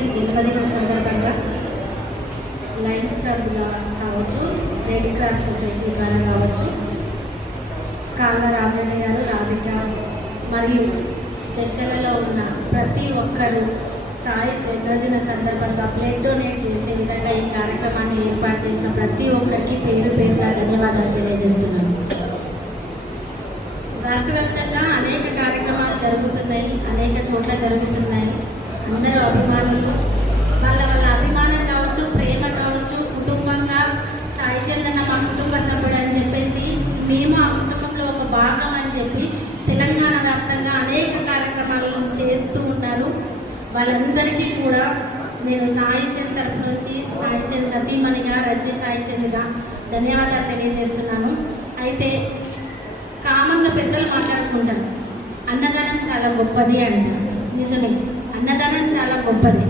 చంద్ జన్మదినం సందర్భంగా Lions club కావచ్చు, రెడ్ క్రాస్ సొసైటీ ద్వారా కావచ్చు, కాళ్ళ రామయ్య గారు, రాధిక మరియు చర్చలలో ఉన్న ప్రతి ఒక్కరూ సాయి జన్మదిన సందర్భంగా బ్లడ్ డొనేట్ చేసే విధంగా ఈ కార్యక్రమాన్ని ఏర్పాటు చేసిన ప్రతి ఒక్కరికి పేరు పేరుగా ధన్యవాదాలు తెలియజేస్తున్నాను. రాష్ట్ర వ్యాప్తంగా అనేక కార్యక్రమాలు జరుగుతున్నాయి, అనేక చోట్ల జరుగుతున్నాయి. అందరూ అభిమానులు వాళ్ళ అభిమానం కావచ్చు, ప్రేమ కావచ్చు, కుటుంబంగా సాయి చందన మా కుటుంబ సభ్యుడు అని చెప్పేసి మేము ఆ కుటుంబంలో ఒక భాగం అని చెప్పి తెలంగాణ వ్యాప్తంగా అనేక కార్యక్రమాలను చేస్తూ ఉన్నారు. వాళ్ళందరికీ కూడా నేను సాయి చంద్ తరఫు నుంచి సాయి చంద్ సతీమణిగా, రజనీ సాయి చంద్గా ధన్యవాదాలు తెలియజేస్తున్నాను. అయితే కామంగా పెద్దలు మాట్లాడుకుంటారు, అన్నదానం చాలా గొప్పది అంటారు. నిజమే, అన్నదానం చాలా గొప్పది.